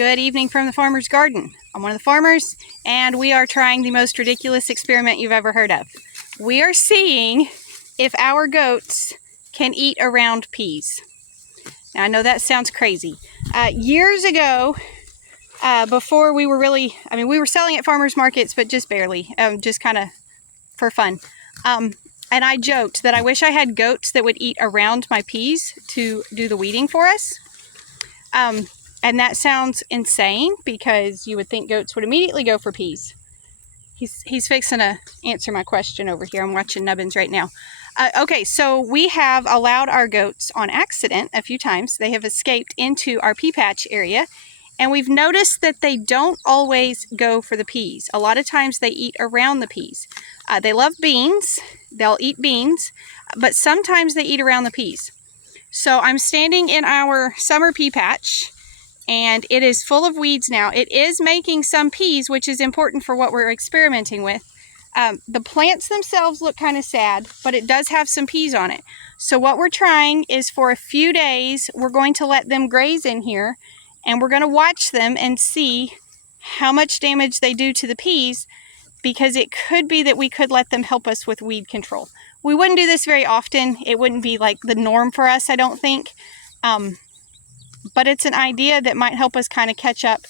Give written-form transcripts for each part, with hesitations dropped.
Good evening from the farmer's garden. I'm one of the farmers, and we are trying the most ridiculous experiment you've ever heard of. We are seeing if our goats can eat around peas. Now, I know that sounds crazy. Years ago, before we were really, we were selling at farmers markets, but just barely, just kind of for fun. And I joked that I wish I had goats that would eat around my peas to do the weeding for us. And that sounds insane because you would think goats would immediately go for peas. He's fixing to answer my question over here. I'm watching Nubbins right now. Okay, so we have allowed our goats on accident a few times. They have escaped into our pea patch area, and we've noticed that they don't always go for the peas. A lot of times they eat around the peas. They love beans. They'll eat beans, but sometimes they eat around the peas. So I'm standing in our summer pea patch, and it is full of weeds now. It is making some peas, which is important for what we're experimenting with. The plants themselves look kind of sad, but it does have some peas on it. So what we're trying is for a few days, we're going to let them graze in here, and we're going to watch them and see how much damage they do to the peas, because it could be that we could let them help us with weed control. We wouldn't do this very often. It wouldn't be like the norm for us, I don't think. But it's an idea that might help us kind of catch up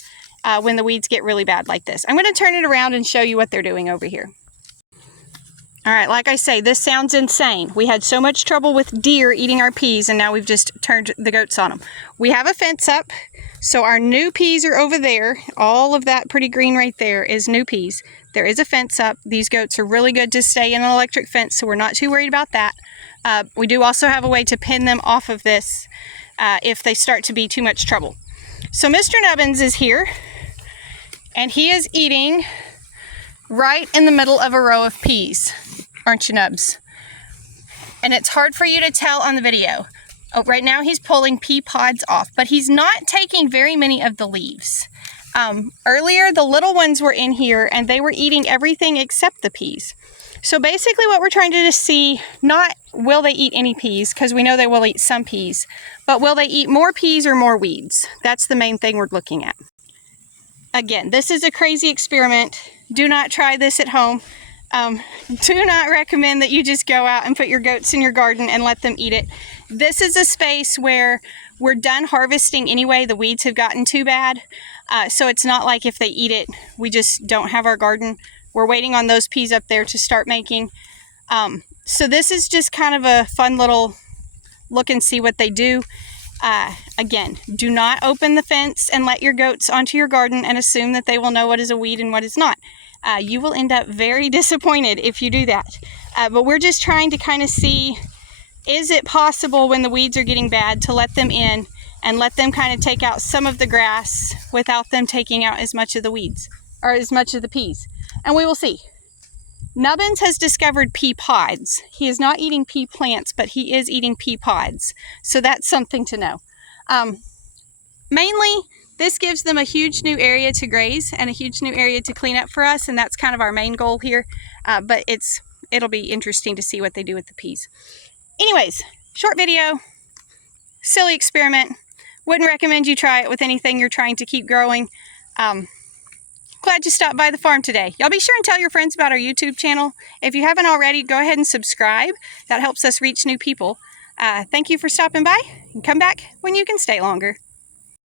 when the weeds get really bad like this. I'm going to turn it around and show you what they're doing over here. All right, like I say, this sounds insane. We had so much trouble with deer eating our peas, and now we've just turned the goats on them. We have a fence up, so our new peas are over there. All of that pretty green right there is new peas. There is a fence up. These goats are really good to stay in an electric fence, so we're not too worried about that. We do also have a way to pin them off of this if they start to be too much trouble. So Mr. Nubbins is here, and he is eating right in the middle of a row of peas. Aren't you, Nubs? And it's hard for you to tell on the video. Oh, right now he's pulling pea pods off, but he's not taking very many of the leaves. Earlier, the little ones were in here, and they were eating everything except the peas. So basically what we're trying to just see, not will they eat any peas, because we know they will eat some peas, but will they eat more peas or more weeds? That's the main thing we're looking at. Again, this is a crazy experiment. Do not try this at home. Do not recommend that you just go out and put your goats in your garden and let them eat it. This is a space where we're done harvesting anyway. The weeds have gotten too bad. So it's not like if they eat it, we just don't have our garden. We're waiting on those peas up there to start making. So this is just kind of a fun little look and see what they do. Again, do not open the fence and let your goats onto your garden and assume that they will know what is a weed and what is not. You will end up very disappointed if you do that. But we're just trying to kind of see, is it possible when the weeds are getting bad to let them in and let them kind of take out some of the grass without them taking out as much of the weeds or as much of the peas? And we will see. Nubbins has discovered pea pods. He is not eating pea plants, but he is eating pea pods. So that's something to know. Mainly, this gives them a huge new area to graze and a huge new area to clean up for us, and that's kind of our main goal here. But it'll be interesting to see what they do with the peas. Anyways, short video, silly experiment. Wouldn't recommend you try it with anything you're trying to keep growing. Glad you stopped by the farm today. Y'all be sure and tell your friends about our YouTube channel. If you haven't already, go ahead and subscribe. That helps us reach new people. Thank you for stopping by, and come back when you can stay longer.